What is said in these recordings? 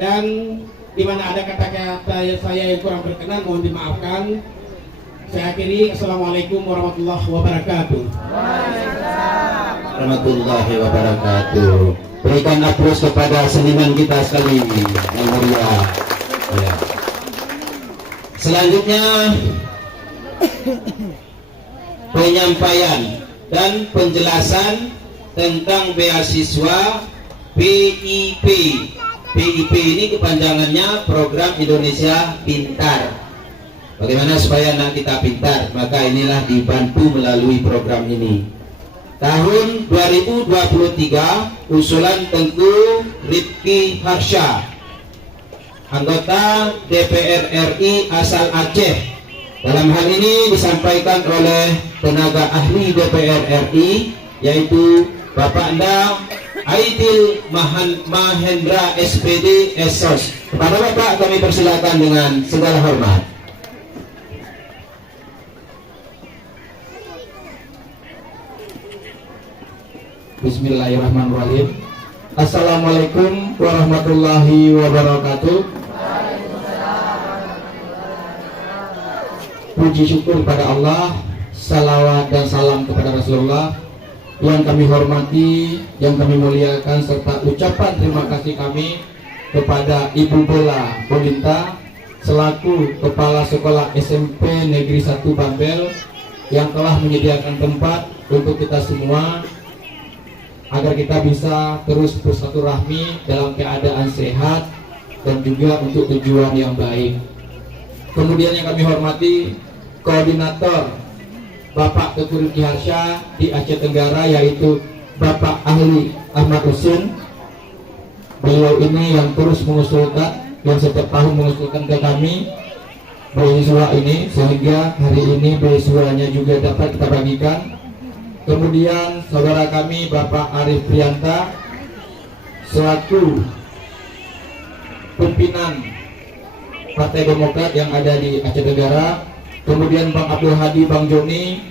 dan di mana ada kata-kata saya yang kurang berkenan mohon dimaafkan. Saya akhiri. Assalamualaikum warahmatullahi wabarakatuh. Warahmatullahi wabarakatuh. Berikan aplaus kepada seniman kita sekali yang mulia. Ya. Selanjutnya penyampaian dan penjelasan tentang beasiswa PIP. PIP ini kepanjangannya Program Indonesia Pintar. Bagaimana supaya anak kita pintar? Maka inilah dibantu melalui program ini. Tahun 2023 usulan Tengku Rifki Harsha, anggota DPR RI asal Aceh. Dalam hal ini disampaikan oleh tenaga ahli DPR RI yaitu Bapak Anda Aidil Mahendra SPD Esos. Kepada Bapak kami persilakan dengan segala hormat. Bismillahirrahmanirrahim. Assalamualaikum warahmatullahi wabarakatuh. Puji syukur kepada Allah, salawat dan salam kepada Rasulullah. Yang kami hormati, yang kami muliakan, serta ucapan terima kasih kami kepada Ibu Bola Bolinta selaku Kepala Sekolah SMP Negeri 1 Bambel yang telah menyediakan tempat untuk kita semua agar kita bisa terus bersilaturahmi dalam keadaan sehat dan juga untuk tujuan yang baik. Kemudian yang kami hormati koordinator Bapak Tengku Rifki Harsha di Aceh Tenggara yaitu Bapak Ahli Ahmad Husin. Beliau ini yang terus mengusulkan, yang setiap tahun mengusulkan ke kami beasiswa ini, sehingga hari ini beasiswanya juga dapat kita bagikan. Kemudian saudara kami Bapak Arif Prianta selaku pimpinan Partai Demokrat yang ada di Aceh Tenggara. Kemudian Bang Abdul Hadi, Bang Joni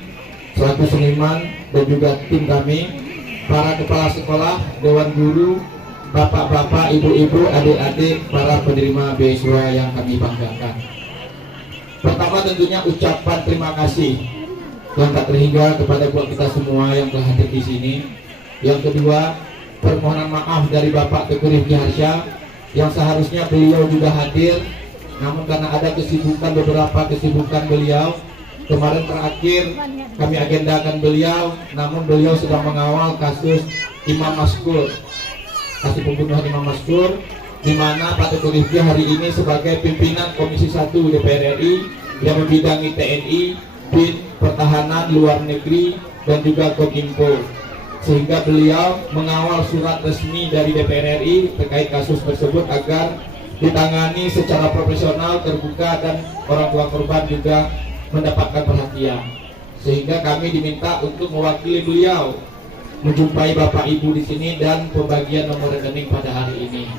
selaku seniman dan juga tim kami, para kepala sekolah, dewan guru, bapak-bapak, ibu-ibu, adik-adik, para penerima beasiswa yang kami banggakan. Pertama tentunya ucapan terima kasih yang tak terhingga kepada buat kita semua yang telah hadir di sini. Yang kedua, permohonan maaf dari Bapak Tengku Rifki Harsha yang seharusnya beliau juga hadir, namun karena ada beberapa kesibukan beliau, kemarin terakhir kami agendakan beliau, namun beliau sedang mengawal kasus Imam Maskur, kasus pembunuhan Imam Maskur, di mana Pak Tengku Rifki hari ini sebagai pimpinan Komisi 1 DPR RI yang membidangi TNI, BIN, Pertahanan, Luar Negeri, dan juga Kominfo, sehingga beliau mengawal surat resmi dari DPR RI terkait kasus tersebut agar ditangani secara profesional, terbuka, dan orang tua korban juga mendapatkan perhatian. Sehingga kami diminta untuk mewakili beliau menjumpai Bapak Ibu di sini dan pembagian nomor rekening pada hari ini.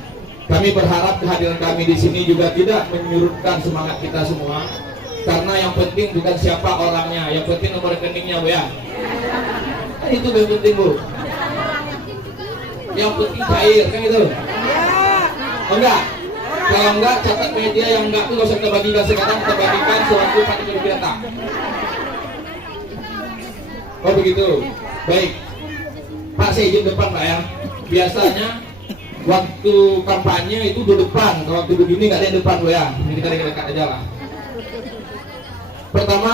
Kami berharap kehadiran kami di sini juga tidak menyurutkan semangat kita semua, karena yang penting bukan siapa orangnya, yang penting nomor rekeningnya, Bu ya. Itu yang penting, Bu. Yang penting cair, kan itu? Oh, enggak? Kalau enggak, catat media yang enggak tuh nggak usah kita bagikan sekarang, kita bagikan sewaktu Pak Tengku Rifki datang. Oh begitu, baik. Pak saya izin depan Pak ya. Biasanya waktu kampanye itu di depan, kalau waktu begini nggak ada yang depan, Bu ya. Ini kita dekat aja lah. Pertama,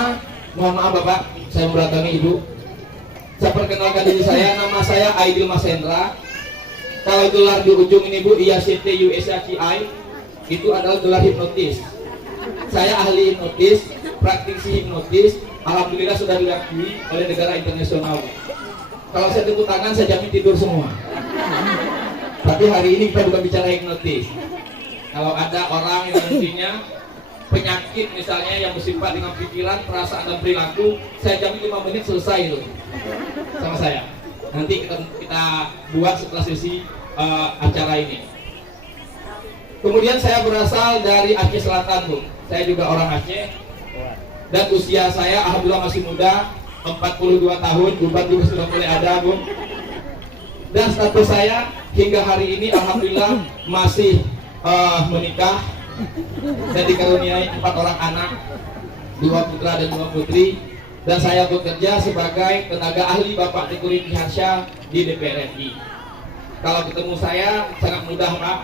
mohon maaf Bapak, saya mendatangi Ibu. Saya perkenalkan diri saya, nama saya Aidil Mahendra. Kalau gelar di ujung ini Bu, IACT USACI, itu adalah gelar hipnotis. Saya ahli hipnotis, praktisi hipnotis, alhamdulillah sudah diakui oleh negara internasional. Kalau saya tepuk tangan, saya jamin tidur semua. Tapi hari ini kita bukan bicara hipnotis. Kalau ada orang yang nantinya penyakit misalnya yang bersifat dengan pikiran, perasaan, dan perilaku, saya jamin 5 menit selesai itu sama saya. Nanti kita buat setelah sesi acara ini. Kemudian saya berasal dari Aceh Selatan, Bu. Saya juga orang Aceh. Dan usia saya alhamdulillah masih muda, 42 tahun, uban juga sudah mulai ada, Bu. Dan status saya hingga hari ini alhamdulillah masih menikah dan dikaruniai 4 orang anak, 2 putra dan 2 putri, dan saya bekerja sebagai tenaga ahli Bapak Teguh Rifki Harsha di DPR RI. Kalau ketemu saya sangat mudah Pak,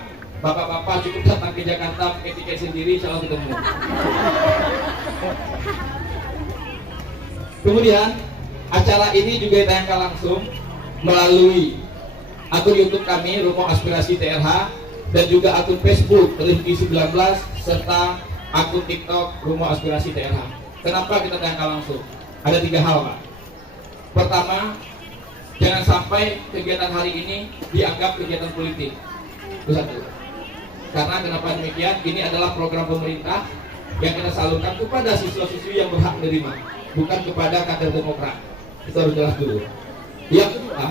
bapak-bapak cukup datang ke Jakarta pakai tiket sendiri, insya Allah ketemu. Kemudian acara ini juga ditayangkan langsung melalui akun YouTube kami Rumo Aspirasi TRH, dan juga akun Facebook Rifki 19 serta akun TikTok Rumo Aspirasi TRH. Kenapa kita tayangkan langsung? Ada 3 hal Pak. Pertama, jangan sampai kegiatan hari ini dianggap kegiatan politik. Itu satu. Karena kenapa demikian? Ini adalah program pemerintah yang kita salurkan kepada siswa-siswi yang berhak menerima, bukan kepada kader Demokrat. Itu harus jelas dulu. Yang kedua,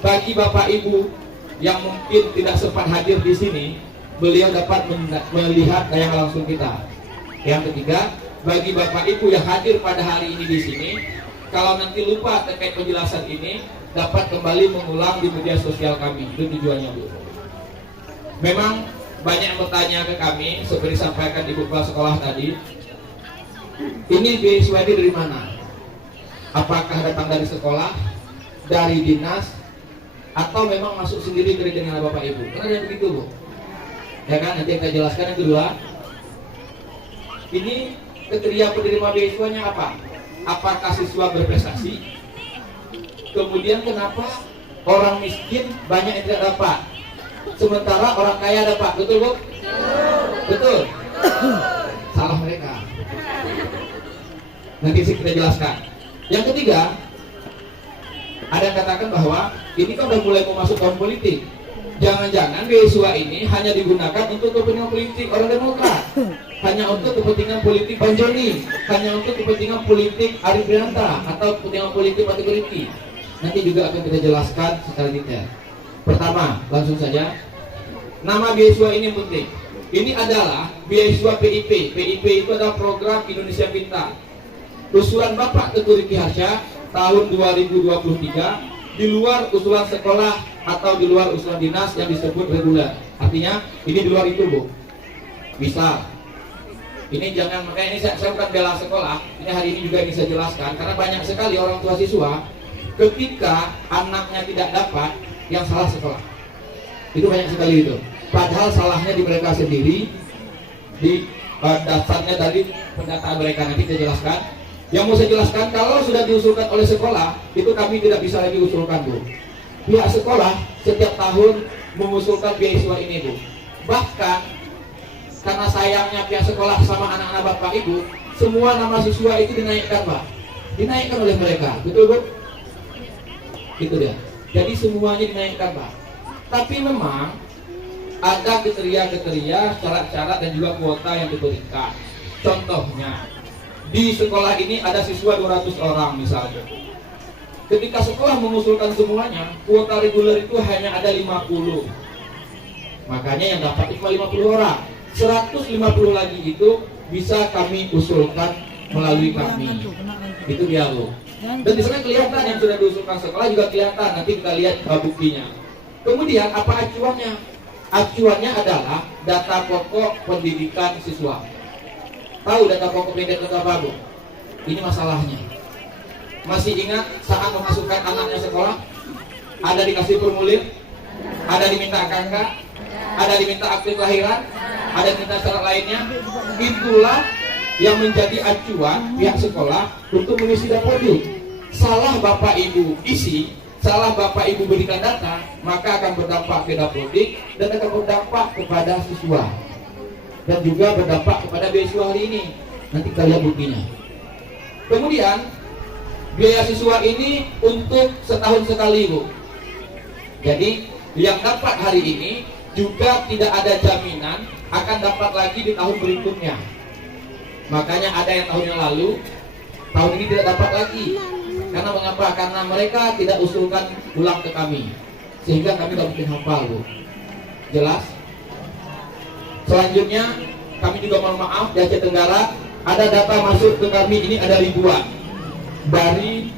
bagi Bapak Ibu yang mungkin tidak sempat hadir di sini, beliau dapat melihat tayangan langsung kita. Yang ketiga, bagi Bapak Ibu yang hadir pada hari ini di sini, kalau nanti lupa terkait penjelasan ini, dapat kembali mengulang di media sosial kami. Itu tujuannya Bu. Memang banyak yang bertanya ke kami, seperti disampaikan Ibu Kepala Sekolah tadi, ini beasiswa ini dari mana? Apakah datang dari sekolah, dari dinas, atau memang masuk sendiri ke rekening Bapak Ibu? Karena yang begitu Bu. Ya kan, nanti kita jelaskan. Yang kedua, ini kriteria penerima beasiswanya apa? Apakah siswa berprestasi? Kemudian kenapa orang miskin banyak yang tidak dapat, sementara orang kaya dapat? Betul Bu? Betul? Salah mereka. Nanti kita jelaskan. Yang ketiga, ada yang katakan bahwa ini kan udah mulai mau masuk tahun politik. Jangan-jangan beasiswa ini hanya digunakan untuk kepentingan politik orang Demokrat, hanya untuk kepentingan politik Bang Joni, hanya untuk kepentingan politik Arif Brianta, atau kepentingan politik Pak Teguh Rifki. Nanti juga akan kita jelaskan secara detail. Pertama, langsung saja, nama beasiswa ini penting. Ini adalah beasiswa PIP. PIP itu adalah program Indonesia Pintar. Usulan Bapak Teguh Rifki Harsha tahun 2023 di luar usulan sekolah atau di luar usulan dinas yang disebut reguler. Artinya ini di luar itu Bu. Bisa. Ini jangan, makanya ini saya bukan bela sekolah. Ini hari ini juga bisa jelaskan karena banyak sekali orang tua siswa ketika anaknya tidak dapat, yang salah sekolah. Itu banyak sekali itu. Padahal salahnya di mereka sendiri, di dasarnya dari pendataan mereka. Nanti saya jelaskan. Yang mau saya jelaskan, kalau sudah diusulkan oleh sekolah, itu kami tidak bisa lagi usulkan Bu. Pihak sekolah setiap tahun mengusulkan beasiswa ini Bu. Bahkan karena sayangnya pihak sekolah sama anak-anak Bapak Ibu, semua nama siswa itu dinaikkan Pak. Dinaikkan oleh mereka, betul Bu? Itu dia. Jadi semuanya dinaikkan Pak. Tapi memang ada kriteria-kriteria, syarat-syarat dan juga kuota yang diberikan. Contohnya, di sekolah ini ada siswa 200 orang misalnya. Ketika sekolah mengusulkan semuanya, kuota reguler itu hanya ada 50. Makanya yang dapat cuma 50 orang. 150 lagi itu bisa kami usulkan melalui kami. Itu dia Bu. Dan di sana kelihatan yang sudah diusulkan sekolah juga kelihatan. Nanti kita lihat buktinya. Kemudian apa acuannya? Acuannya adalah data pokok pendidikan siswa. Tahu data pokok pendidikan itu apa Bu? Ini masalahnya. Masih ingat saat memasukkan anaknya sekolah? Ada dikasih formulir? Ada diminta angka? Ada diminta akte kelahiran? Ada diminta syarat lainnya? Itulah yang menjadi acuan pihak sekolah untuk mengisi dapodik. Salah Bapak Ibu isi, salah Bapak Ibu berikan data, maka akan berdampak ke dapodik dan akan berdampak kepada siswa. Dan juga berdampak kepada beasiswa hari ini. Nanti kita lihat buktinya. Kemudian biaya siswa ini untuk setahun sekali Bu. Jadi yang dapat hari ini juga tidak ada jaminan akan dapat lagi di tahun berikutnya. Makanya ada yang tahun yang lalu, tahun ini tidak dapat lagi. Karena mengapa? Karena mereka tidak usulkan ulang ke kami, sehingga kami tidak mungkin hafal Bu. Jelas? Selanjutnya kami juga mohon maaf, di Aceh Tenggara ada data masuk ke kami ini ada ribuan. Dari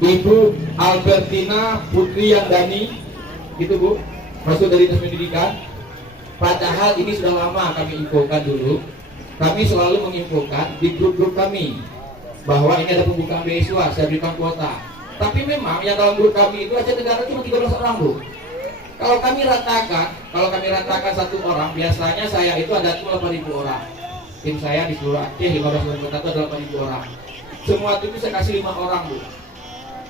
Ibu Albertina Putri Yandani, gitu Bu, masuk dari Dinas Pendidikan. Padahal ini sudah lama kami infokan dulu. Kami selalu menginfokan di grup-grup kami bahwa ini ada pembukaan beasiswa, saya berikan kuota. Tapi memang yang dalam grup kami itu Aceh Tenggara cuma 13 orang, Bu. Kalau kami ratakan satu orang, biasanya saya itu ada 8.000 orang. Tim saya di seluruh Aceh 15 kota itu ada 8.000 orang. Semua itu saya kasih 5 orang, Bu.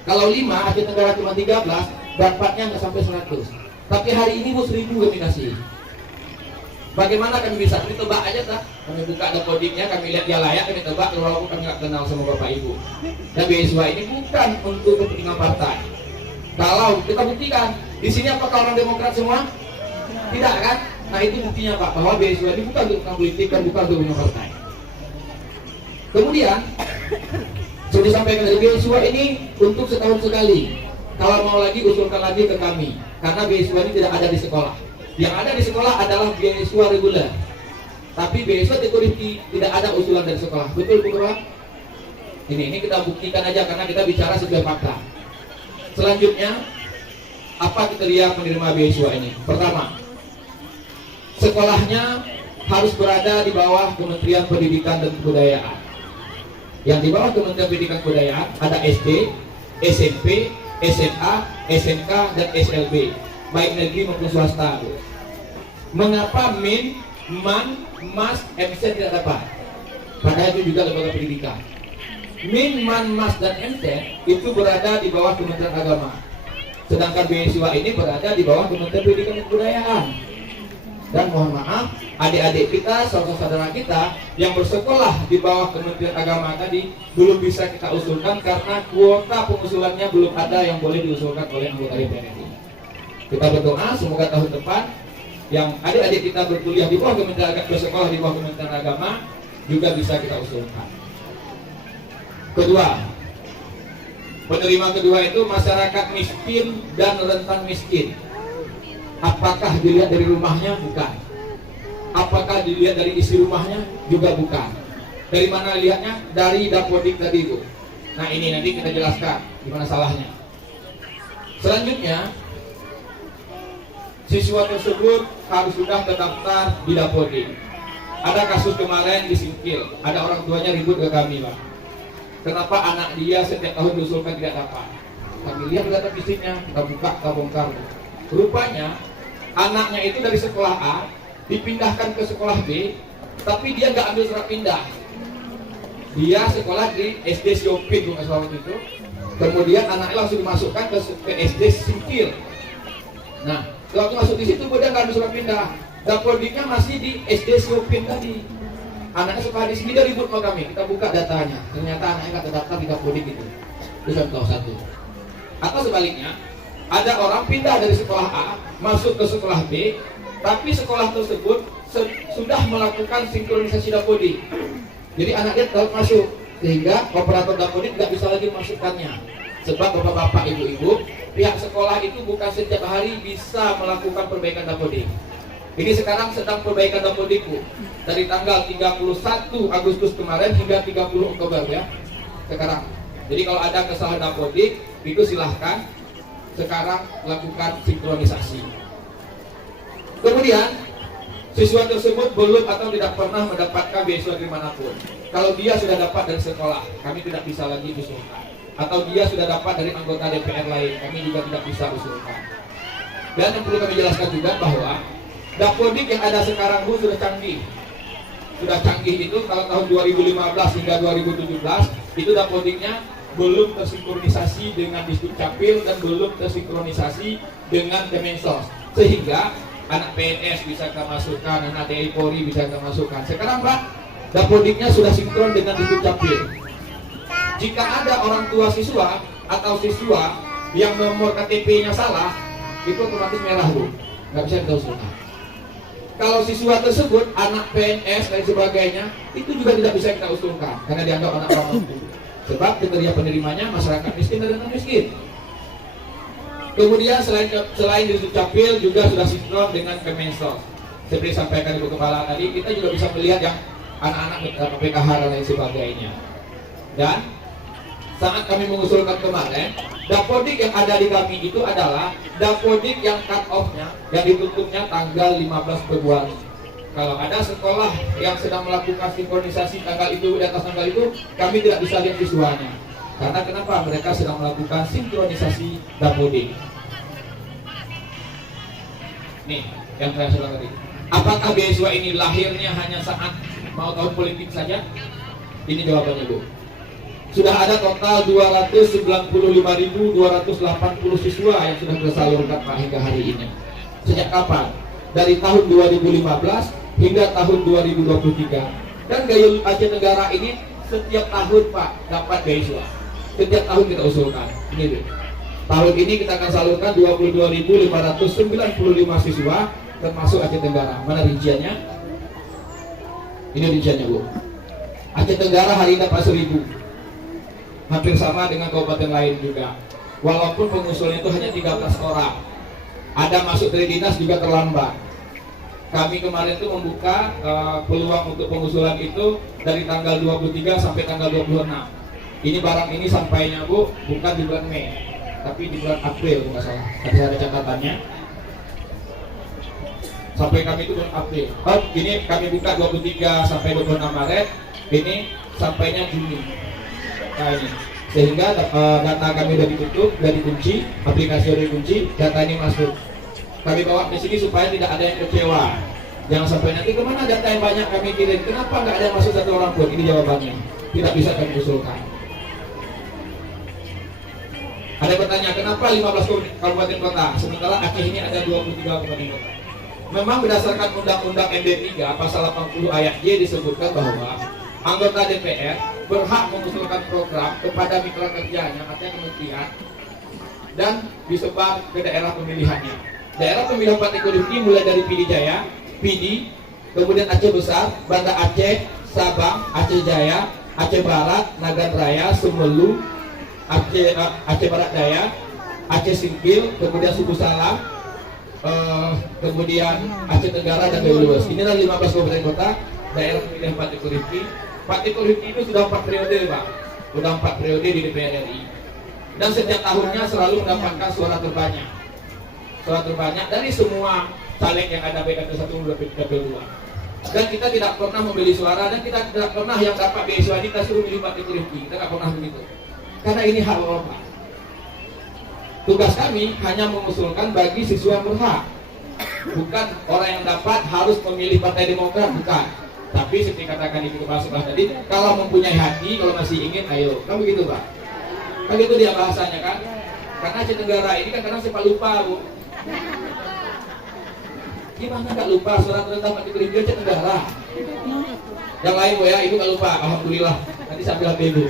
Kalau 5, Aceh Tenggara cuma 13, dapatnya nggak sampai 100. Tapi hari ini Bu 1.000 kami kasih. Bagaimana kami bisa? Kami tebak aja tak? Kami buka ada kodingnya, kami lihat dia layak, kami tebak, walaupun kami nggak kenal sama Bapak Ibu. Dan beasiswa ini bukan untuk kepentingan partai. Kalau kita buktikan, di sini apakah orang Demokrat semua? Tidak kan? Nah itu buktinya Pak, bahwa beasiswa ini bukan untuk politik dan bukan untuk kepentingan partai. Kemudian, sudah disampaikan dari beasiswa ini untuk setahun sekali. Kalau mau lagi usulkan lagi ke kami, karena beasiswa ini tidak ada di sekolah. Yang ada di sekolah adalah beasiswa reguler. Tapi beasiswa teknologi tidak ada usulan dari sekolah. Betul Bu Ketua? Ini kita buktikan aja karena kita bicara sesuai fakta. Selanjutnya, apa kriteria penerima beasiswa ini? Pertama, sekolahnya harus berada di bawah Kementerian Pendidikan dan Kebudayaan. Yang di bawah Kementerian Pendidikan dan Kebudayaan ada SD, SMP, SMA, SMK, dan SLB, baik negeri maupun swasta. Mengapa MIN, MAN, MAS, MC tidak dapat? Padahal itu juga lembaga pendidikan. MIN, MAN, MAS, dan MC itu berada di bawah Kementerian Agama. Sedangkan beasiswa ini berada di bawah Kementerian Pendidikan dan Kebudayaan. Dan mohon maaf, adik-adik kita, saudara-saudara kita yang bersekolah di bawah Kementerian Agama tadi belum bisa kita usulkan karena kuota pengusulannya belum ada yang boleh diusulkan oleh anggota DPR RI. Kita berdoa semoga tahun depan yang adik-adik kita berkuliah di bawah Kementerian Agama, bersekolah di bawah Kementerian Agama juga bisa kita usulkan. Kedua, penerima kedua itu masyarakat miskin dan rentan miskin. Apakah dilihat dari rumahnya? Bukan. Apakah dilihat dari isi rumahnya? Juga bukan. Dari mana lihatnya? Dari dapodik tadi Bu. Nah ini nanti kita jelaskan gimana salahnya. Selanjutnya, siswa tersebut harus sudah terdaftar di dapodik. Ada kasus kemarin di Singkil, ada orang tuanya ribut ke kami Pak. Kenapa anak dia setiap tahun diusulkan tidak dapat? Kami lihat data fisiknya, kita buka, kita bongkar. Rupanya anaknya itu dari sekolah A dipindahkan ke sekolah B, tapi dia nggak ambil surat pindah. Dia sekolah di SD Siopin bukan waktu itu. Kemudian anaknya langsung dimasukkan ke SD Singkil. Nah, waktu masuk di situ dia nggak ambil surat pindah. Dapodiknya masih di SD Siopin tadi. Anaknya sekolah di sini, dia ribut sama kami. Kita buka datanya, ternyata anaknya nggak terdaftar di dapodik itu. Itu contoh satu. Atau sebaliknya, ada orang pindah dari sekolah A masuk ke sekolah B, tapi sekolah tersebut sudah melakukan sinkronisasi dapodik. Jadi anaknya tetap masuk, sehingga operator dapodik nggak bisa lagi memasukkannya. Sebab bapak-bapak, ibu-ibu, pihak sekolah itu bukan setiap hari bisa melakukan perbaikan dapodik. Ini sekarang sedang perbaikan dapodik Bu, dari tanggal 31 Agustus kemarin hingga 30 Oktober ya. Sekarang. Jadi kalau ada kesalahan dapodik, itu silahkan sekarang lakukan sinkronisasi. Kemudian siswa tersebut belum atau tidak pernah mendapatkan beasiswa dimanapun. Kalau dia sudah dapat dari sekolah, kami tidak bisa lagi usulkan. Atau dia sudah dapat dari anggota DPR lain, kami juga tidak bisa usulkan. Dan yang perlu kami jelaskan juga bahwa dapodik yang ada sekarang Bu sudah canggih. Sudah canggih itu kalau tahun 2015 hingga 2017 itu dapodiknya belum tersinkronisasi dengan Disduk Capil dan belum tersinkronisasi dengan Kemensos, sehingga anak PNS bisa kita masukkan, anak TNI Polri bisa kita masukkan. Sekarang Pak, dapodiknya sudah sinkron dengan Disduk Capil. Jika ada orang tua siswa atau siswa yang nomor KTP-nya salah, itu otomatis merah Bu, nggak bisa kita usulkan. Kalau siswa tersebut anak PNS dan sebagainya, itu juga tidak bisa kita usulkan karena dianggap anak orang mampu. Sebab kriteria penerimanya masyarakat miskin dan rentan miskin. Kemudian selain di Capil juga sudah sinkron dengan Kemensos. Seperti sampaikan Ibu Kepala tadi, kita juga bisa melihat yang anak-anak PKH dan lain sebagainya. Dan saat kami mengusulkan kemarin, Dapodik yang ada di kami itu adalah Dapodik yang cut off-nya, yang ditutupnya tanggal 15 Februari. Kalau ada sekolah yang sedang melakukan sinkronisasi tanggal itu, di atas tanggal itu, kami tidak bisa lihat siswanya. Karena kenapa? Mereka sedang melakukan sinkronisasi Dapodik. Nih, yang saya sudah tadi. Apakah beasiswa ini lahirnya hanya saat mau tahun politik saja? Ini jawabannya, Bu. Sudah ada total 295.280 siswa yang sudah tersalurkan Pak hingga hari ini. Sejak kapan? Dari tahun 2015 hingga tahun 2023. Dan Gayo Aceh Tenggara ini setiap tahun Pak dapat beasiswa. Setiap tahun kita usulkan. Ini, Bu. Tahun ini kita akan salurkan 22.595 siswa termasuk Aceh Tenggara. Mana rinciannya? Ini rinciannya, Bu. Aceh Tenggara hari ini dapat 1.000. Hampir sama dengan kabupaten lain juga. Walaupun pengusulnya itu hanya 13 orang. Ada masuk dari dinas juga terlambat. Kami kemarin itu membuka peluang untuk pengusulan itu dari tanggal 23 sampai tanggal 26. Ini barang ini sampainya, Bu, bukan di bulan Mei, tapi di bulan April kalau nggak salah. Tadi ada catatannya. Sampai kami itu bulan April. Ini kami buka 23 sampai 26 Maret. Ini sampainya Juni. Nah, ini. Sehingga data kami sudah ditutup, sudah dikunci, aplikasi sudah dikunci, data ini masuk. Kami bawa di sini supaya tidak ada yang kecewa. Jangan sampai nanti kemana data yang banyak kami kirim, kenapa nggak ada yang masuk satu orang pun? Ini jawabannya. Tidak bisa kami usulkan. Ada pertanyaan, kenapa 15 kabupaten kota? Sementara Aceh ini ada 23 kabupaten kota. Memang berdasarkan Undang-Undang MD 3 pasal 80 ayat J disebutkan bahwa anggota DPR berhak mengusulkan program kepada mitra kerjanya, artinya kementerian, dan disebar ke daerah pemilihannya. Daerah pemilihan Partai Kodim ini mulai dari PD Jaya, PD, kemudian Aceh Besar, Banda Aceh, Sabang, Aceh Jaya, Aceh Barat, Nagan Raya, Semelu, Aceh Barat Daya, Aceh Singkil, kemudian Suku Salam, kemudian Aceh Tenggara dan Gayo Lues. Ini adalah 15 kabupaten kota daerah pemilihan Partai Kodim. Partai Kodim itu sudah 4 periode, Pak. Sudah 4 periode di DPR RI. Dan setiap tahunnya selalu mendapatkan suara terbanyak. Suara terbanyak dari semua caleg yang ada baik Dapil 1 maupun Dapil 2. Dan kita tidak pernah membeli suara, dan kita tidak pernah yang dapat beasiswa kita suruh milih Partai Kodim. Kita tidak pernah begitu. Karena ini hak orang. Tugas kami hanya mengusulkan bagi siswa yang berhak. Bukan orang yang dapat harus memilih Partai Demokrat, bukan. Tapi seperti katakan di kepala sekolah tadi, kalau mempunyai hati, kalau masih ingin, ayo. Kan begitu, Pak? Kan itu dia bahasanya, kan? Karena Aceh Tenggara ini kan kadang sempat lupa, Bu. Gimana nggak lupa surat tentang Partai Kodim Aceh Tenggara? Yang lain, Bu, ya, Ibu nggak lupa. Alhamdulillah. Nanti sambil HP Ibu.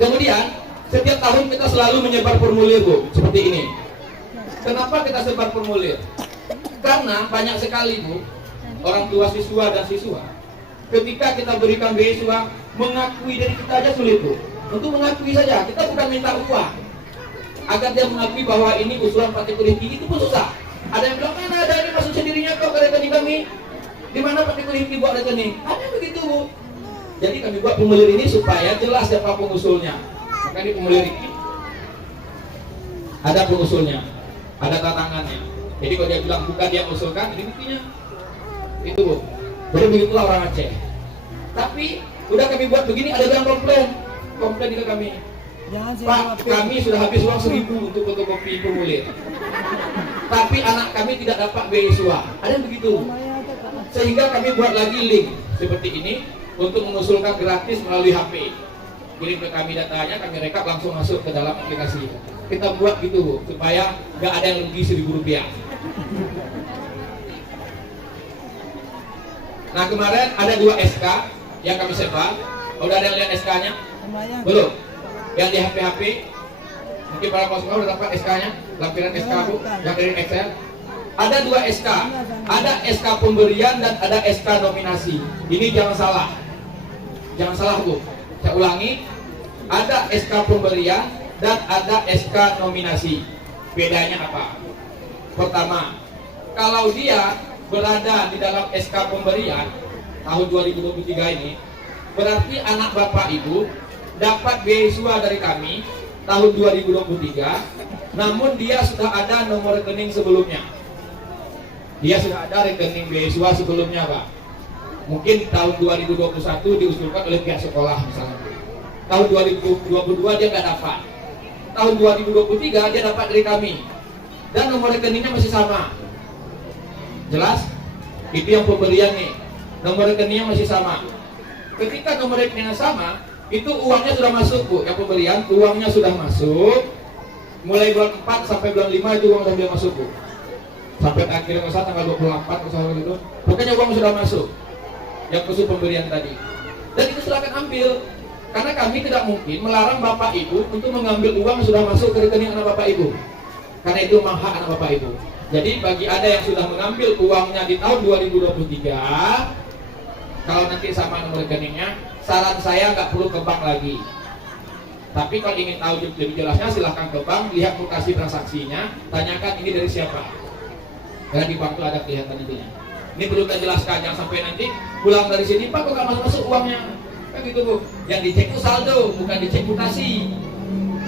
Kemudian, setiap tahun kita selalu menyebar formulir, Bu. Seperti ini. Kenapa kita sebar formulir? Karena banyak sekali, Bu, orang tua siswa dan siswa, ketika kita berikan beasiswa, mengakui dari kita aja sulit, Bu. Untuk mengakui saja, kita bukan minta uang. Agar dia mengakui bahwa ini usulan Partai Kodim itu pun susah. Ada yang bilang, mana ada ini masuk sendirinya kok ke rekening kami. Di mana Partai Kodim buat rekening? Ada begitu, Bu. Jadi kami buat formulir ini supaya jelas siapa pengusulnya. Maka di formulir ini ada pengusulnya, ada tantangannya. Jadi kalau dia bilang bukan dia usulkan, ini buktinya. Itu, Bu. Jadi begitulah orang Aceh. Tapi udah kami buat begini, ada yang komplain ke kami. Pak, kami sudah habis uang 1.000 untuk fotokopi formulir. Tapi anak kami tidak dapat beasiswa. Ada yang begitu. Sehingga kami buat lagi link seperti ini untuk mengusulkan gratis melalui HP. Kirim ke kami datanya, kami rekap langsung masuk ke dalam aplikasi. Kita buat gitu, Bu, supaya nggak ada yang rugi Rp1.000. Nah, kemarin ada 2 SK yang kami sebar. Udah ada yang lihat SK-nya? Belum? Yang di HP-HP? Mungkin para konsumen udah dapat SK-nya? Lampiran SK, Bu, yang dari Excel. Ada 2 SK. Ada SK pemberian dan ada SK nominasi. Ini jangan salah. Jangan salah, Bu. Saya ulangi. Ada SK pemberian dan ada SK nominasi. Bedanya apa? Pertama, kalau dia berada di dalam SK pemberian tahun 2023 ini, berarti anak bapak ibu dapat beasiswa dari kami tahun 2023, namun dia sudah ada nomor rekening sebelumnya. Dia sudah ada rekening beasiswa sebelumnya, Pak. Mungkin tahun 2021 diusulkan oleh pihak sekolah misalnya. Tahun 2022 dia nggak dapat. Tahun 2023 dia dapat dari kami. Dan nomor rekeningnya masih sama. Jelas? Itu yang pemberian nih. Nomor rekeningnya masih sama. Ketika nomor rekeningnya sama, itu uangnya sudah masuk, Bu. Yang pemberian uangnya sudah masuk. Mulai bulan 4 sampai bulan 5 itu uang sudah masuk, Bu. Sampai akhirnya masa tanggal 24 misalnya gitu. Pokoknya uang sudah masuk. Yang khusus pemberian tadi. Dan itu silakan ambil. Karena kami tidak mungkin melarang Bapak Ibu untuk mengambil uang yang sudah masuk ke rekening anak Bapak Ibu. Karena itu memang hak anak Bapak Ibu. Jadi bagi ada yang sudah mengambil uangnya di tahun 2023, kalau nanti sama nomor rekeningnya, saran saya nggak perlu ke bank lagi. Tapi kalau ingin tahu lebih jelasnya, silahkan ke bank, lihat mutasi transaksinya, tanyakan ini dari siapa. Karena di bank itu ada kelihatan intinya. Ini perlu kita jelaskan, jangan sampai nanti pulang dari sini, Pak kok nggak masuk uangnya. Kan gitu, Bu. Yang dicek itu saldo, bukan dicek mutasi.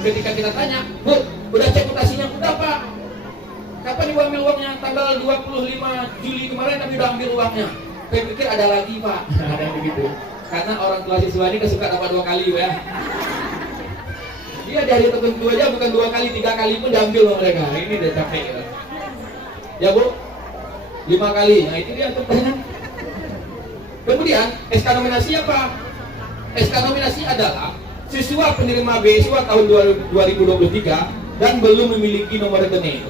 Ketika kita tanya, Bu, udah cek mutasinya? Udah, Pak. Kapan diambil uangnya? Tanggal 25 Juli kemarin kami udah ambil uangnya. Saya pikir ada lagi, Pak. Ada yang begitu. Karena orang tua siswa ini kesuka dapat 2 kali, ya. Dia dari tertentu aja bukan 2 kali, 3 kali pun diambil sama mereka. Ini udah capek, ya. Ya, Bu. 5 kali. Nah, itu dia pertanyaan. Kemudian, SK nominasi apa? SK nominasi adalah siswa penerima beasiswa tahun 2023 dan belum memiliki nomor rekening.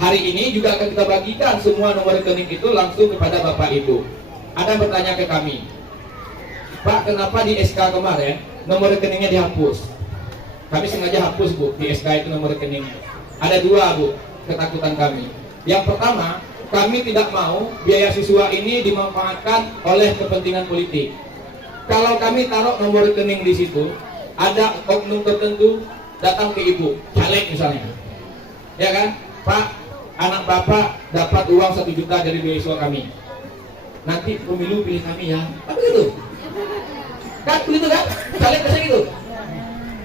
Hari ini juga akan kita bagikan semua nomor rekening itu langsung kepada Bapak Ibu. Ada yang bertanya ke kami, Pak, kenapa di SK kemarin nomor rekeningnya dihapus? Kami sengaja hapus, Bu, di SK itu nomor rekeningnya. Ada 2, Bu, ketakutan kami. Yang pertama, kami tidak mau biaya siswa ini dimanfaatkan oleh kepentingan politik. Kalau kami taruh nomor rekening di situ, ada oknum tertentu datang ke Ibu, caleg misalnya, ya kan, Pak, anak Bapak dapat uang 1 juta dari beasiswa kami. Nanti pemilu pilih kami ya, apa gitu? Kan begitu kan? Caleg biasa gitu.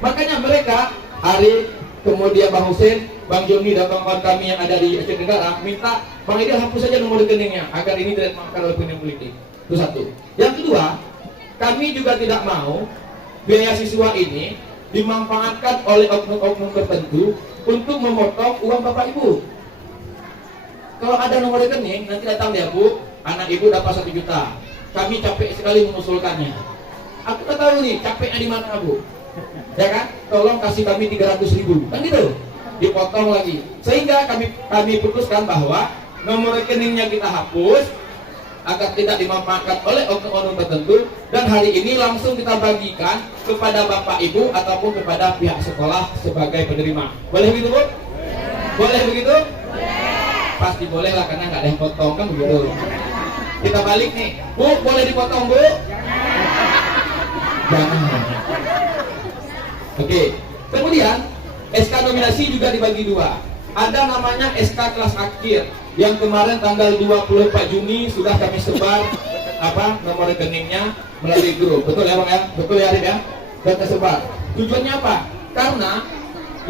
Makanya mereka, Ari, kemudian Bang Hussein, Bang Joni dan kawan kami yang ada di Aceh Tenggara minta Bang Edi hapus saja nomor rekeningnya agar ini tidak dimakan oleh kepentingan politik. Itu satu. Yang kedua, kami juga tidak mau biaya siswa ini dimanfaatkan oleh oknum-oknum tertentu untuk memotong uang Bapak Ibu. Kalau ada nomor rekening, nanti datang dia, Bu, anak Ibu dapat 1 juta. Kami capek sekali mengusulkannya. Aku tak tahu nih, capeknya di mana, Bu. Ya kan? Tolong kasih kami 300.000. Kan gitu. Dipotong lagi. Sehingga kami putuskan bahwa nomor rekeningnya kita hapus agar tidak dimanfaatkan oleh oknum-oknum tertentu, dan hari ini langsung kita bagikan kepada Bapak Ibu ataupun kepada pihak sekolah sebagai penerima. Boleh begitu, Bu? Boleh begitu? Boleh. Pasti boleh lah, karena nggak ada yang potong kan begitu. Kita balik nih, Bu, boleh dipotong, Bu? Jangan. Oke. Kemudian SK nominasi juga dibagi 2. Ada namanya SK kelas akhir yang kemarin tanggal 24 Juni sudah kami sebar nomor rekeningnya melalui grup. Betul ya, Bang ya? Betul ya, Arif ya? Sudah tersebar. Tujuannya apa? Karena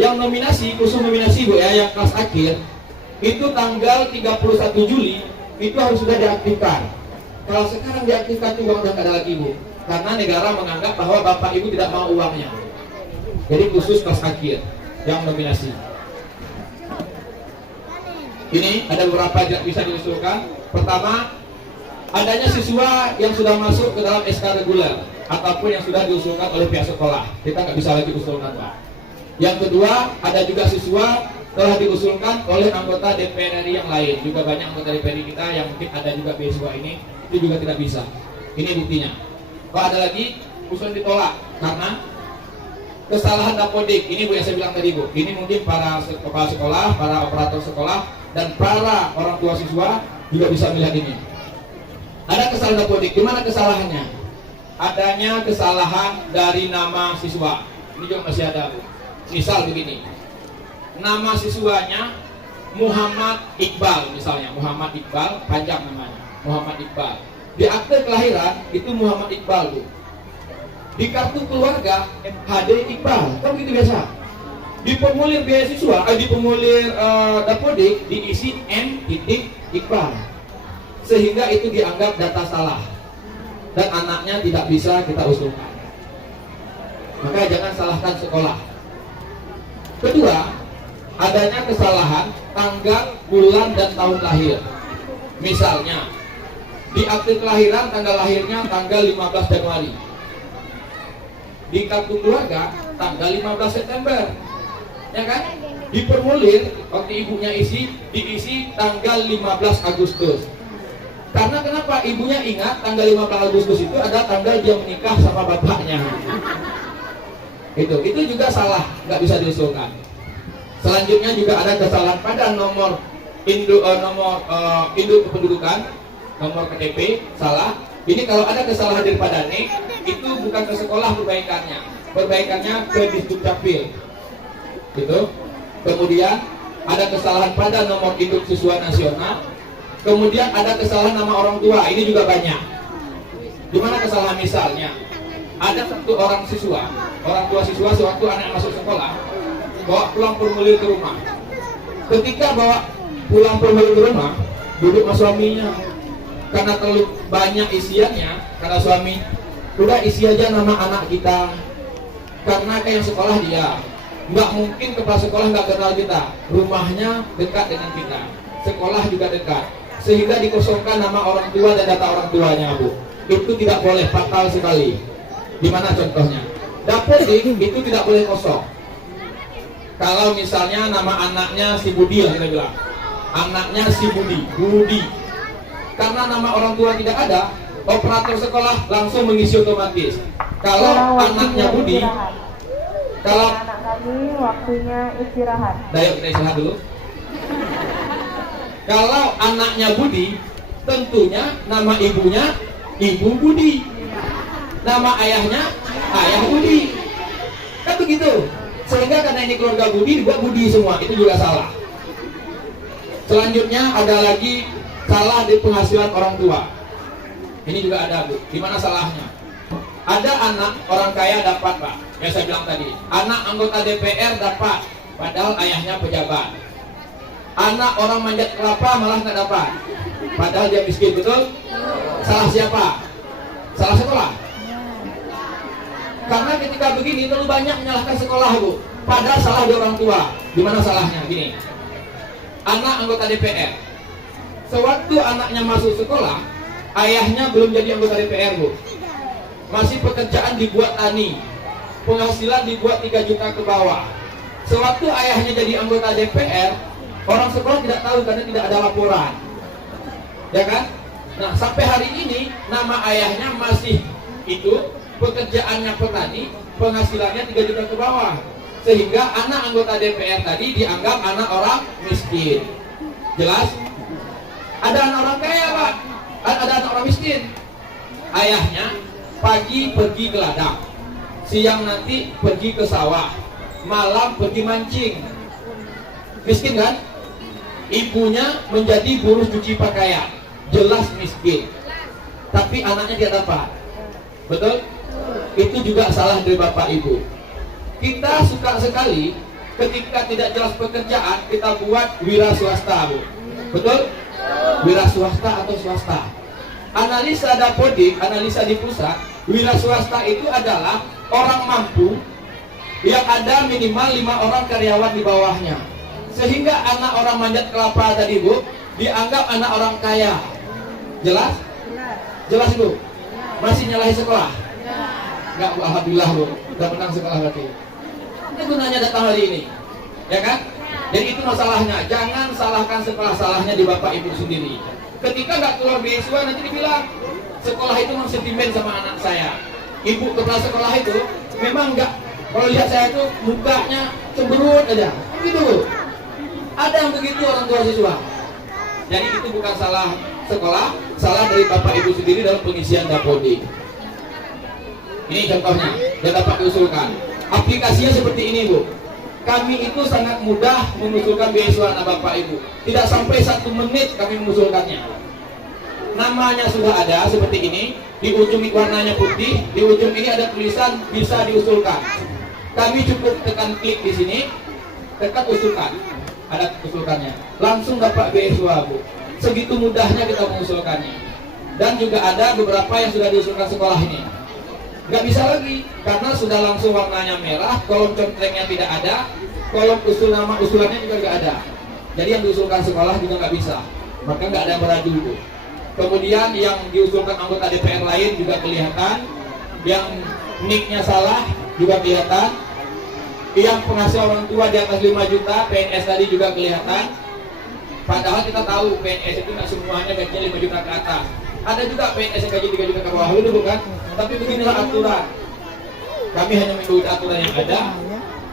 yang nominasi, khusus nominasi, Bu ya, yang kelas akhir itu tanggal 31 Juli itu harus sudah diaktifkan. Kalau sekarang diaktifkan itu uang udah nggak ada lagi, Bu. Karena negara menganggap bahwa Bapak Ibu tidak mau uangnya. Jadi khusus kelas akhir yang nominasi. Ini ada beberapa yang bisa diusulkan. Pertama, adanya siswa yang sudah masuk ke dalam SK reguler ataupun yang sudah diusulkan oleh pihak sekolah. Kita nggak bisa lagi usulkan, Pak. Yang kedua, ada juga siswa telah diusulkan oleh anggota DPR RI yang lain. Juga banyak anggota DPR RI kita yang mungkin ada juga beasiswa ini, itu juga tidak bisa. Ini buktinya. Kalau ada lagi, usulan ditolak karena kesalahan dapodik. Ini, Bu, yang saya bilang tadi, Bu. Ini mungkin para kepala sekolah, para operator sekolah, dan para orang tua siswa juga bisa melihat ini. Ada kesalahan dapodik. Di mana kesalahannya? Adanya kesalahan dari nama siswa. Ini juga masih ada, Bu. Misal begini. Nama siswanya Muhammad Iqbal misalnya. Muhammad Iqbal, panjang namanya. Muhammad Iqbal. Di akte kelahiran itu Muhammad Iqbal, Bu. di kartu keluarga HD Iqbal, kan begitu biasa. Di formulir beasiswa, di formulir Dapodik diisi M titik Iqbal, sehingga itu dianggap data salah dan anaknya tidak bisa kita usulkan. Maka jangan salahkan sekolah. Kedua, adanya kesalahan tanggal, bulan, dan tahun lahir. Misalnya, di akte kelahiran tanggal lahirnya tanggal 15 Januari. Di kartu keluarga tanggal 15 September. Ya kan? Di formulir waktu ibunya diisi tanggal 15 Agustus. Karena kenapa? Ibunya ingat tanggal 15 Agustus itu ada tanggal dia menikah sama bapaknya. Itu juga salah, nggak bisa diusulkan. Selanjutnya juga ada kesalahan pada nomor induk kependudukan, nomor KTP salah. Ini kalau ada kesalahan daripada NIK, itu bukan ke sekolah perbaikannya ke Disdukcapil. Gitu. Kemudian ada kesalahan pada nomor induk siswa nasional. Kemudian ada kesalahan nama orang tua. Ini juga banyak. Di mana kesalahan? Misalnya ada satu orang tua siswa sewaktu anak masuk sekolah bawa pulang formulir ke rumah. Ketika bawa pulang formulir ke rumah, duduk sama suaminya. Karena terlalu banyak isiannya, kata suami, udah isi aja nama anak kita. Karena kayak yang sekolah dia, nggak mungkin kepala sekolah nggak kenal kita. Rumahnya dekat dengan kita, sekolah juga dekat, sehingga dikosongkan nama orang tua dan data orang tuanya, Bu. Itu tidak boleh, fatal sekali. Di-mana contohnya? Dapodik itu tidak boleh kosong. Kalau misalnya nama anaknya si Budi, yang kita bilang, anaknya si Budi. Karena nama orang tua tidak ada, operator sekolah langsung mengisi otomatis. Kalau anaknya Budi, kalau anak kami waktunya istirahat. Ayo kita istirahat dulu. Kalau anaknya Budi, tentunya nama ibunya Ibu Budi, nama ayahnya Ayah Budi. Kan begitu. Sehingga karena ini keluarga Budi dibuat Budi semua, itu juga salah. Selanjutnya ada lagi salah di penghasilan orang tua. Ini juga ada, Bu. Di mana salahnya? Ada anak orang kaya dapat, Pak. Yang saya bilang tadi, anak anggota DPR dapat, padahal ayahnya pejabat. Anak orang manjat kelapa malah nggak dapat, padahal dia miskin, betul? Salah siapa? Salah sekolah. Karena ketika begini terlalu banyak menyalahkan sekolah, Bu. Padahal salah di orang tua. Di mana salahnya? Gini, anak anggota DPR, sewaktu anaknya masuk sekolah, ayahnya belum jadi anggota DPR, Bu. Masih pekerjaan dibuat tani, penghasilan dibuat 3 juta ke bawah. Sewaktu ayahnya jadi anggota DPR, orang sekolah tidak tahu karena tidak ada laporan. Ya kan? Nah, sampai hari ini nama ayahnya masih itu, pekerjaannya petani, penghasilannya 3 juta ke bawah. Sehingga anak anggota DPR tadi dianggap anak orang miskin. Jelas? Ada anak orang kaya, Pak. Ada anak orang miskin. Ayahnya pagi pergi ke ladang, siang nanti pergi ke sawah, malam pergi mancing. Miskin kan? Ibunya menjadi buruh cuci pakaian. Jelas miskin. Tapi anaknya dia dapat. Betul? Itu juga salah dari bapak ibu. Kita suka sekali ketika tidak jelas pekerjaan kita buat wira swasta, Bu. Betul? Wira swasta atau swasta. Analisa Dapodik, analisa di pusat, wira swasta itu adalah orang mampu yang ada minimal 5 orang karyawan di bawahnya. Sehingga anak orang manjat kelapa tadi, Bu, dianggap anak orang kaya. Jelas? Jelas, Bu? Masih nyalahi sekolah? Enggak, Bu. Alhamdulillah, Bu. Udah menang sekolah berarti. Itu gunanya datang hari ini. Ya kan? Jadi itu masalahnya. Jangan salahkan sekolah, salahnya di bapak ibu sendiri. Ketika nggak keluar beasiswa nanti dibilang sekolah itu memang sentimen sama anak saya. Ibu kepala sekolah itu memang nggak, kalau lihat saya itu mukanya cemberut aja. Begitu, Bu. Ada yang begitu orang tua siswa. Jadi itu bukan salah sekolah, salah dari bapak ibu sendiri dalam pengisian Dapodik. Ini contohnya yang dapat diusulkan. Aplikasinya seperti ini, Bu. Kami itu sangat mudah mengusulkan beasiswa anak bapak ibu. Tidak sampai 1 menit kami mengusulkannya. namanya sudah ada seperti ini, di ujung warnanya putih, di ujung ini ada tulisan bisa diusulkan. Kami cukup tekan klik di sini, tekan usulkan, ada usulkannya, langsung dapat beasiswa, Bu. Segitu mudahnya kita mengusulkannya. Dan juga ada beberapa yang sudah diusulkan sekolah ini. Nggak bisa lagi, karena sudah langsung warnanya merah, kolom contrengnya tidak ada, kolom usul nama usulannya juga nggak ada. Jadi yang diusulkan sekolah juga nggak bisa, maka nggak ada yang beradu, Bu. Kemudian yang diusulkan anggota DPR lain juga kelihatan, yang nicknya salah juga kelihatan, yang penghasilan orang tua di atas 5 juta PNS tadi juga kelihatan. Padahal kita tahu PNS itu nggak semuanya gajinya 5 juta ke atas. Ada juga PNS yang gaji 3 juta ke bawah, itu bukan? Tapi beginilah aturan. Kami hanya mengikuti aturan yang ada.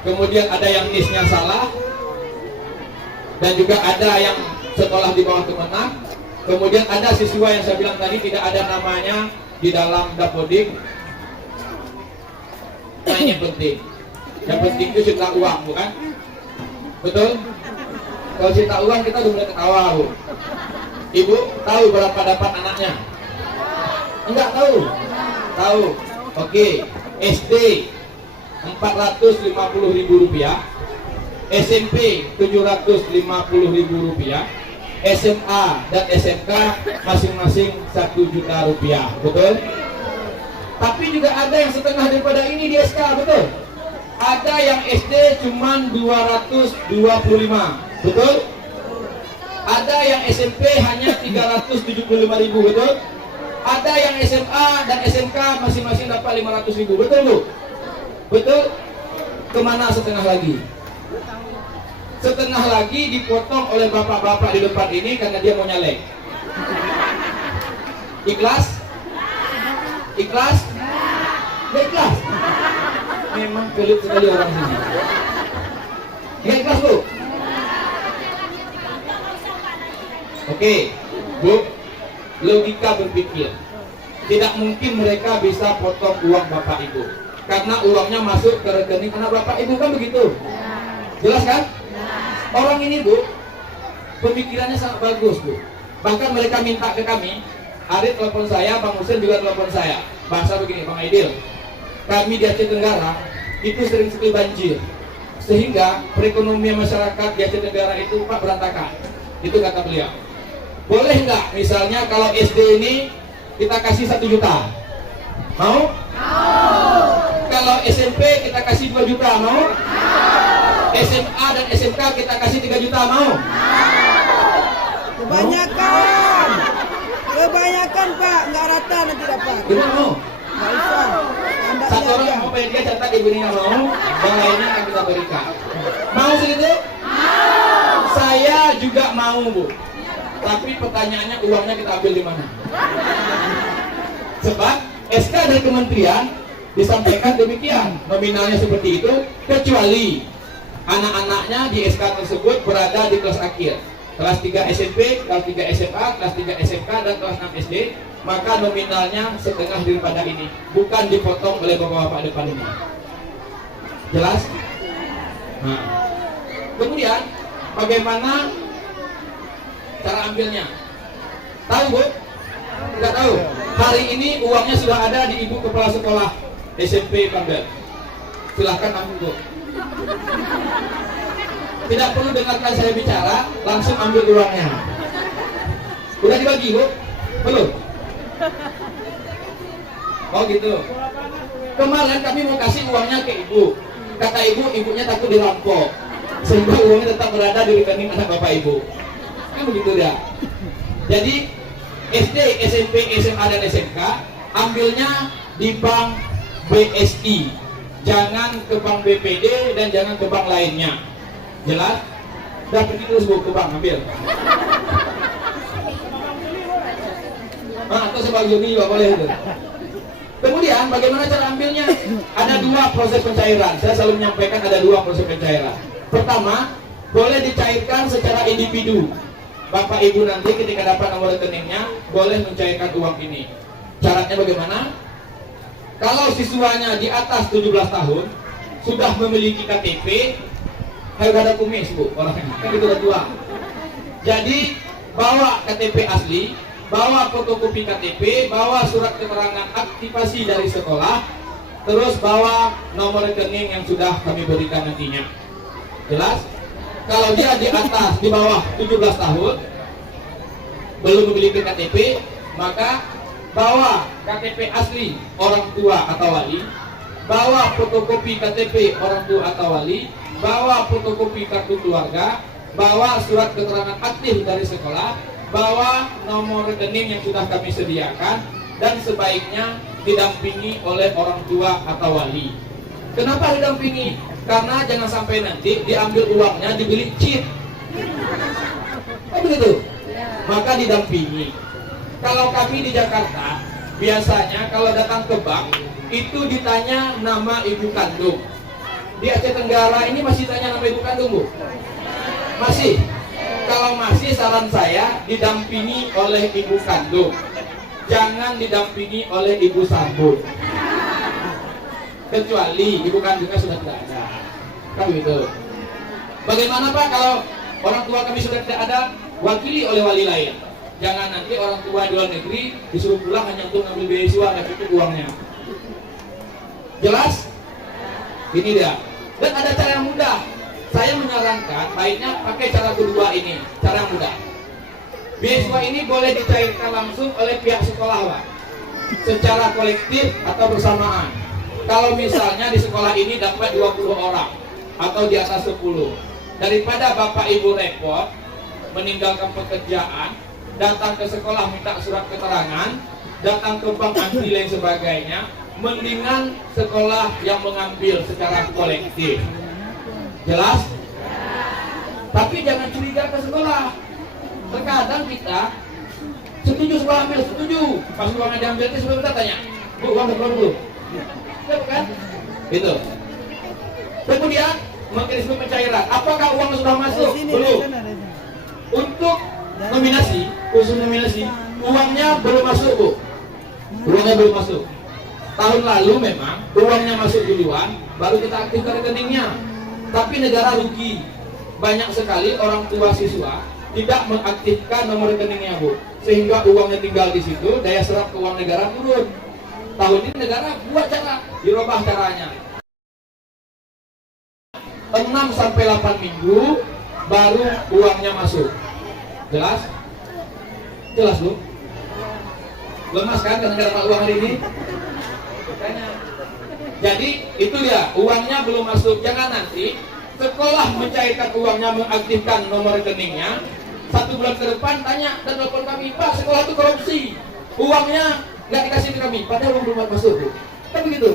Kemudian ada yang NIS-nya salah, dan juga ada yang sekolah di bawah Kemenang. Kemudian ada siswa yang saya bilang tadi tidak ada namanya di dalam Dapodik. Nah, ini penting. Yang penting itu cerita uang, bukan? Betul? Kalau cerita uang kita udah mulai ketawa, Bu. Ibu tahu berapa dapat anaknya? Enggak tahu? Tahu. Oke. SD 450.000 rupiah, SMP 750.000 rupiah, SMA dan SMK masing-masing 1 juta rupiah, betul? Tapi juga ada yang setengah daripada ini di SK, betul? Ada yang SD cuman 225, betul? Ada yang SMP hanya 375.000, betul? Ada yang SMA dan SMK masing-masing dapat 500.000, betul, Bu? Betul? Kemana setengah lagi? Setengah lagi dipotong oleh bapak-bapak di depan ini karena dia mau nyalek. Ikhlas? Ikhlas? Nggak ikhlas? Memang pelit sekali orang sini. Nggak ikhlas, Bu? Oke, Bu, logika berpikir. Tidak mungkin mereka bisa potong uang bapak ibu, karena uangnya masuk ke rekening anak bapak ibu, kan begitu? Jelas kan? Orang ini, Bu, pemikirannya sangat bagus, Bu. Bahkan mereka minta ke kami, Arif telepon saya, Bang Husin juga telepon saya. Bahasa begini, Bang Aidil, kami di Aceh Tenggara itu sering sekali banjir, sehingga perekonomian masyarakat di Aceh Tenggara itu Pak berantakan. Itu kata beliau. Boleh nggak misalnya kalau SD ini kita kasih 1 juta? Mau? Mau. Kalau SMP kita kasih 2 juta, mau? SMA dan SMK kita kasih 3 juta, mau? Kebanyakan Pak, nggak rata nanti dapat. Gimana mau? Nggak usah. Satu orang mau dia catat ibu ini nggak mau, yang lainnya akan kita berikan. Mau segitu? Mau. Saya juga mau, Bu. Tapi pertanyaannya uangnya kita ambil di mana? Sebab SK dari kementerian disampaikan demikian, nominalnya seperti itu, kecuali anak-anaknya di SK tersebut berada di kelas akhir, kelas 3 SMP, kelas 3 SMA, kelas 3 SMK, dan kelas 6 SD, maka nominalnya setengah daripada ini, bukan dipotong oleh bapak-bapak depan ini. Jelas? Nah, kemudian bagaimana cara ambilnya? Tahu, Bu? Tidak tahu. Hari ini uangnya sudah ada di Ibu Kepala Sekolah SMP Banggar. Silahkan ambil, Bu. Tidak perlu dengarkan saya bicara, langsung ambil uangnya. Udah dibagi, Bu? Belum? Oh gitu. Kemarin kami mau kasih uangnya ke Ibu. Kata Ibu, ibunya takut dirampok, sehingga uangnya tetap berada di rekening anak bapak Ibu. Kan begitu ya. Jadi SD, SMP, SMA dan SMK ambilnya di bank BSI, jangan ke bank BPD dan jangan ke bank lainnya. Jelas? Udah pergi terus, Bu, ke bank ambil. Atau sebab Juni juga boleh itu. Kemudian bagaimana cara ambilnya? Ada 2 proses pencairan. Saya selalu menyampaikan ada 2 proses pencairan. Pertama, boleh dicairkan secara individu. Bapak Ibu nanti ketika dapat nomor rekeningnya boleh mencairkan uang ini. Syaratnya bagaimana? Kalau siswanya di atas 17 tahun sudah memiliki KTP, harus ada kumis, Bu, orangnya. Kan itu ada 2. Jadi bawa KTP asli, bawa fotokopi KTP, bawa surat keterangan aktivasi dari sekolah, terus bawa nomor rekening yang sudah kami berikan nantinya. Jelas? Kalau dia di atas, di bawah 17 tahun, belum memiliki KTP, maka bawa KTP asli orang tua atau wali, bawa fotokopi KTP orang tua atau wali, bawa fotokopi kartu keluarga, bawa surat keterangan aktif dari sekolah, bawa nomor rekening yang sudah kami sediakan, dan sebaiknya didampingi oleh orang tua atau wali. Kenapa didampingi? Karena jangan sampai nanti diambil uangnya dibeli chip. Kan begitu? Maka didampingi. Kalau kami di Jakarta, biasanya kalau datang ke bank itu ditanya nama ibu kandung. Di Aceh Tenggara ini masih tanya nama ibu kandung, Bu? Masih? Kalau masih, saran saya didampingi oleh ibu kandung. Jangan didampingi oleh ibu sambung. Kecuali ibu kandungnya sudah tidak ada. Kan begitu. Bagaimana Pak kalau orang tua kami sudah tidak ada, wakili oleh wali lain. Jangan nanti orang tua di luar negeri disuruh pulang hanya untuk ngambil beasiswa, nggak cukup uangnya. Jelas? Ini dia. Dan ada cara yang mudah. Saya menyarankan baiknya pakai cara kedua ini, cara yang mudah. Beasiswa ini boleh dicairkan langsung oleh pihak sekolah, Pak, secara kolektif atau bersamaan. Kalau misalnya di sekolah ini dapat 20 orang atau di atas 10, daripada Bapak Ibu repot meninggalkan pekerjaan, datang ke sekolah minta surat keterangan, datang ke bank antri dan sebagainya, mendingan sekolah yang mengambil secara kolektif. Jelas? Tapi jangan curiga ke sekolah. Terkadang kita setuju sekolah ambil, setuju. Pas uangnya diambil itu sebelum kita tanya, Bu, uang berapa dulu? Ya bukan? Gitu. Kemudian mekanisme pencairan. Apakah uang sudah masuk? Belum. Untuk nominasi, khusus nominasi, uangnya belum masuk, Bu. Uangnya belum masuk. Tahun lalu memang uangnya masuk duluan, baru kita aktifkan rekeningnya. Tapi negara rugi. Banyak sekali orang tua siswa tidak mengaktifkan nomor rekeningnya, Bu, sehingga uangnya tinggal di situ, daya serap keuangan negara turun. Tahun ini negara buat cara, dirubah caranya. 6 sampai 8 minggu baru uangnya masuk. Jelas? Jelas, Bu? Lemas kan karena nggak dapat uang hari ini? Jadi itu dia, uangnya belum masuk. Jangan nanti sekolah mencairkan uangnya, mengaktifkan nomor rekeningnya, 1 bulan ke depan tanya dan telepon kami, Pak, sekolah itu korupsi, uangnya nggak dikasih ke kami, padahal uang belum masuk, Bu. Kan begitu.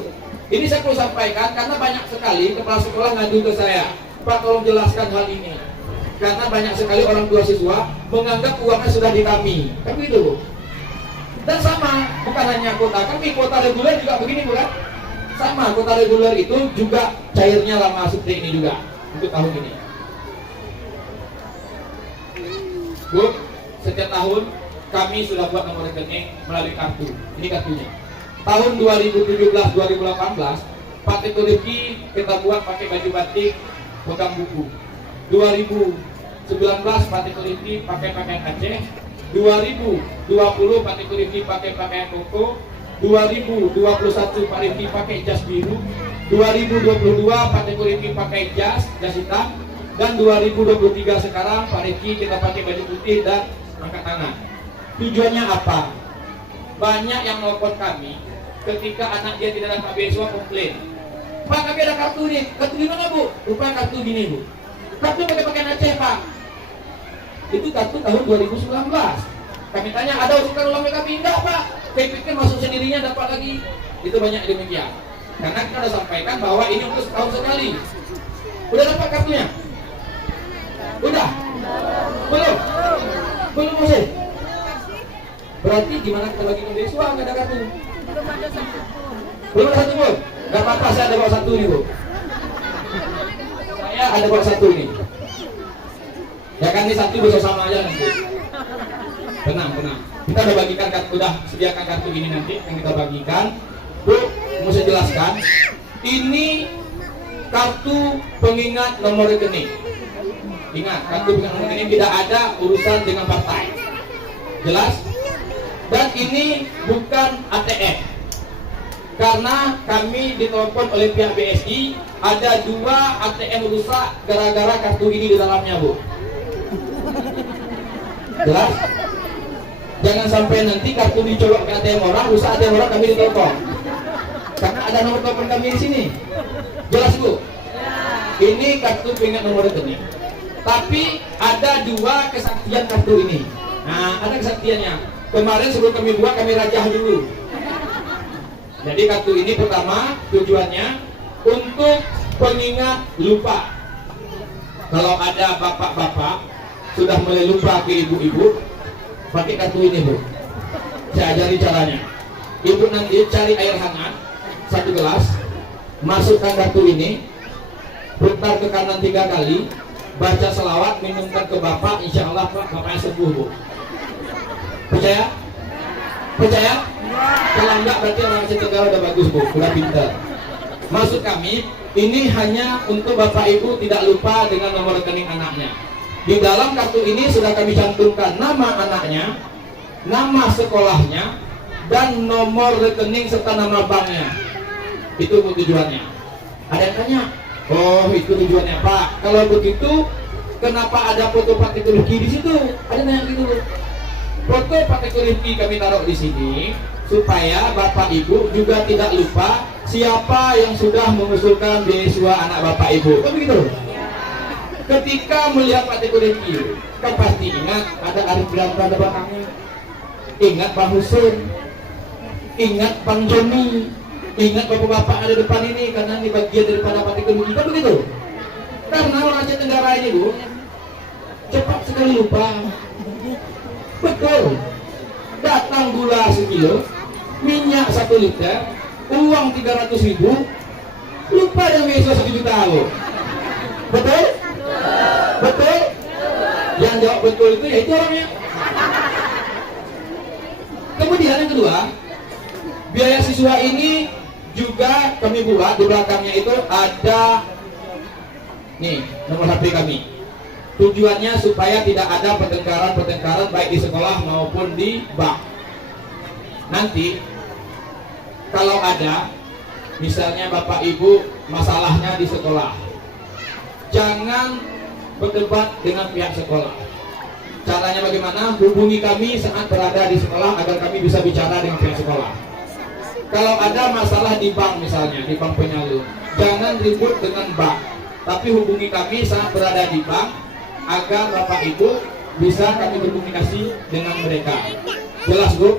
Ini saya perlu sampaikan karena banyak sekali kepala sekolah ngadu ke saya, Pak, tolong jelaskan hal ini. Karena banyak sekali orang tua siswa menganggap uangnya sudah di kami. Kan begitu, Bu. Dan sama, bukan hanya kuota kami, kuota reguler juga begini, bukan? Sama, kuota reguler itu juga cairnya lama seperti ini juga untuk tahun ini. Bu, setiap tahun kami sudah buat nomor rekening melalui kartu. Ini kartunya. Tahun 2017-2018, Pak Tito Rifki kita buat pakai baju batik, pegang buku. 2019 Pak Tito Rifki pakai pakaian Aceh. 2020 Pak Tito Rifki pakai pakaian koko. 2021 Pak Rifki pakai jas biru. 2022 Pak Tito Rifki pakai jas hitam. Dan 2023 sekarang Pak Rifki kita pakai baju putih dan angkat tangan. Tujuannya apa? Banyak yang nelfon kami ketika anak dia tidak dapat beasiswa komplain. Pak, kami ada kartu nih. Kartu gimana, Bu? Rupanya kartu gini, Bu. Kartu pakai pakaian Aceh, Pak. Itu kartu tahun 2019. Kami tanya, ada usukan ulang kami? Enggak, Pak. Saya pikir masuk sendirinya dapat lagi. Itu banyak demikian. Karena kita sudah sampaikan bahwa ini untuk setahun sekali. Udah dapat kartunya? Udah? Belum? Belum masih? Berarti gimana kita bagi beasiswa? Nggak ada kartu? Belum ada satu, Bu? Nggak apa-apa, saya ada bawa satu nih, Bu. Saya ada bawa satu ini. Ya kan, ini satu bisa sama aja nanti. Tenang. Kita udah bagikan kartu, udah sediakan kartu ini nanti yang kita bagikan. Bu, mau saya jelaskan. Ini kartu pengingat nomor rekening. Ingat, kartu pengingat nomor rekening tidak ada urusan dengan partai. Jelas? ini bukan ATM. Karena kami ditelepon oleh pihak BSI, ada 2 ATM rusak gara-gara kartu ini di dalamnya, Bu. Jelas? Jangan sampai nanti kartu dicolok ke ATM orang, rusak ATM orang, kami ditelepon. Karena ada nomor telepon kami di sini. Jelas, Bu? Ini kartu pengingat nomor rekening. Tapi ada 2 kesaktian kartu ini. Nah, ada kesaktiannya. Kemarin sebelum kami buat, kami rajah dulu. Jadi kartu ini pertama tujuannya untuk pengingat lupa. Kalau ada bapak-bapak sudah mulai lupa ke ibu-ibu, pakai kartu ini, Bu. Saya ajari caranya. Ibu nanti cari air hangat 1 gelas, masukkan kartu ini, putar ke kanan 3 kali, baca selawat, minumkan ke bapak, insya Allah bapaknya sembuh, Bu. Percaya? Percaya? Kalau enggak berarti orang Aceh Tenggara udah bagus, Bu, udah pintar. Maksud kami, ini hanya untuk bapak ibu tidak lupa dengan nomor rekening anaknya. Di dalam kartu ini sudah kami cantumkan nama anaknya, nama sekolahnya, dan nomor rekening serta nama banknya. Itu tujuannya. Ada yang tanya, oh itu tujuannya Pak. Kalau begitu, kenapa ada foto Pak Teguh Rifki di situ? Ada yang gitu. Foto Pak Teguh Rifki kami taruh di sini supaya bapak ibu juga tidak lupa siapa yang sudah mengusulkan beasiswa anak bapak ibu. Kan begitu? Ketika melihat Pak Teguh Rifki, kan pasti ingat ada Arif Granta di belakangnya, ingat Bang Husin, ingat Bang Joni, ingat bapak-bapak ada depan ini karena ini bagian daripada Pak Teguh Rifki. Kan begitu? Karena orang Aceh Tenggara ini, Bu, cepat sekali lupa. Betul. Datang gula 1 kilo, minyak 1 liter, uang 300.000, lupa yang beasiswa 1 juta, Bu. Betul? Betul? Yang jawab betul itu ya itu orangnya. Kemudian yang kedua, biaya siswa ini juga kami buat di belakangnya itu ada nih nomor HP kami. Tujuannya supaya tidak ada pertengkaran baik di sekolah maupun di bank. Nanti kalau ada misalnya bapak ibu masalahnya di sekolah, jangan berdebat dengan pihak sekolah. Caranya bagaimana? Hubungi kami saat berada di sekolah agar kami bisa bicara dengan pihak sekolah. Kalau ada masalah di bank misalnya, di bank penyalur, jangan ribut dengan bank, tapi hubungi kami saat berada di bank agar bapak ibu bisa kami berkomunikasi dengan mereka. Jelas, Bu?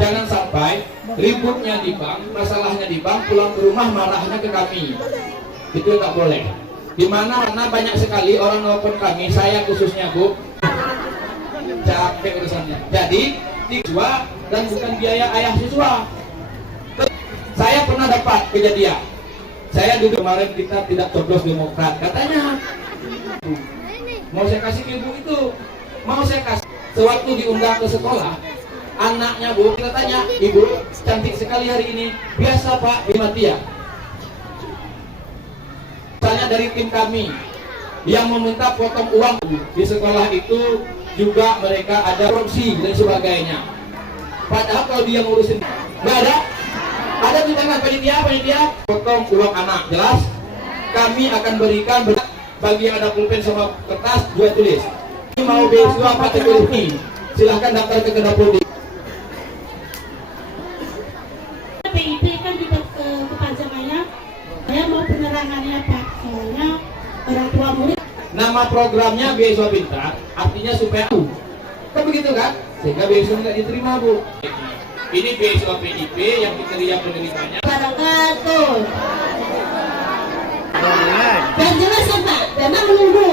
Jangan sampai ributnya di bank, masalahnya di bank, pulang ke rumah marahnya ke kami. Itu nggak boleh. Dimana banyak sekali orang nelfon kami, saya khususnya, Bu, capek urusannya. Jadi siswa dan bukan biaya ayah siswa. Saya pernah dapat kejadian. Saya duduk kemarin kita tidak coblos Demokrat, katanya mau saya kasih ke ibu itu, mau saya kasih. Sewaktu diundang ke sekolah, anaknya, Bu, kita tanya, ibu cantik sekali hari ini. Biasa Pak, Matia. Misalnya dari tim kami yang meminta potong uang di sekolah itu juga mereka ada korupsi dan sebagainya. Padahal kalau dia ngurusin nggak ada tunjangan panitia potong uang anak. Jelas? Kami akan berikan bagi yang ada pulpen sama kertas, juga tulis. Ini mau beasiswa Pak Teguh Rifki, silahkan daftar ke Kedapur. PIP kan tidak kepanjangannya, saya mau penerangannya Pak, soalnya orang tua murid. Nama programnya beasiswa pintar, artinya supaya kan begitu kan? Sehingga beasiswa tidak diterima, Bu. Ini beasiswa PIP yang kriteria penerimanya. Barakatuh. Dan jelas ya Pak, memang menunggu.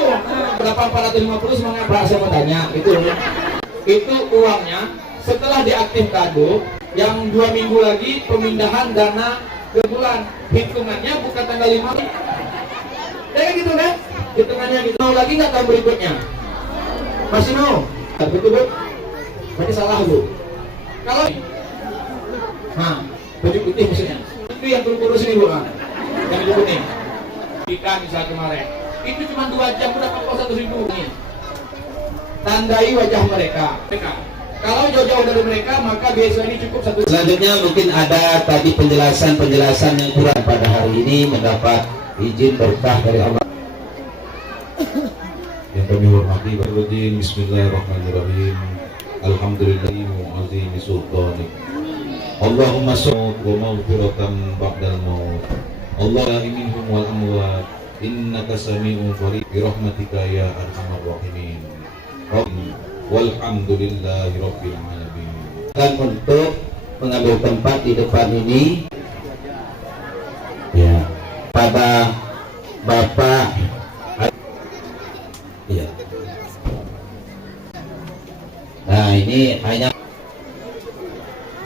850 semangat Pak, saya mau tanya, itu uangnya setelah diaktifkan, Bu, yang 2 minggu lagi pemindahan dana ke bulan, hitungannya bukan tanggal 5. Ya gitu kan? Hitungannya gitu. Mau lagi nggak tahun berikutnya? Masih mau? Betul, Bu? Berarti salah, Bu. Kalau baju putih maksudnya. Itu yang kurus ini, Bu. Yang baju kuning. Kita misal kemarin itu cuma 2 jam udah dapat 100.000 nih. Tandai wajah mereka. Kalau jauh-jauh dari mereka maka biasa ini cukup satu. Selanjutnya mungkin ada tadi penjelasan yang kurang pada hari ini mendapat izin berkah dari Allah. Yang kami hormati Bismillahirrahmanirrahim. Alhamdulillahi mu'azimi sultanik. Allahumma sa'ud wa maghfiratan ba'dal maut. Allah minhum wal amwat. Innaka sami'un qarib bi rahmatika ya arhamar rahimin. Walhamdulillahi rabbil alamin. Dan untuk mengambil tempat di depan ini ya pada Bapak ya. Nah ini hanya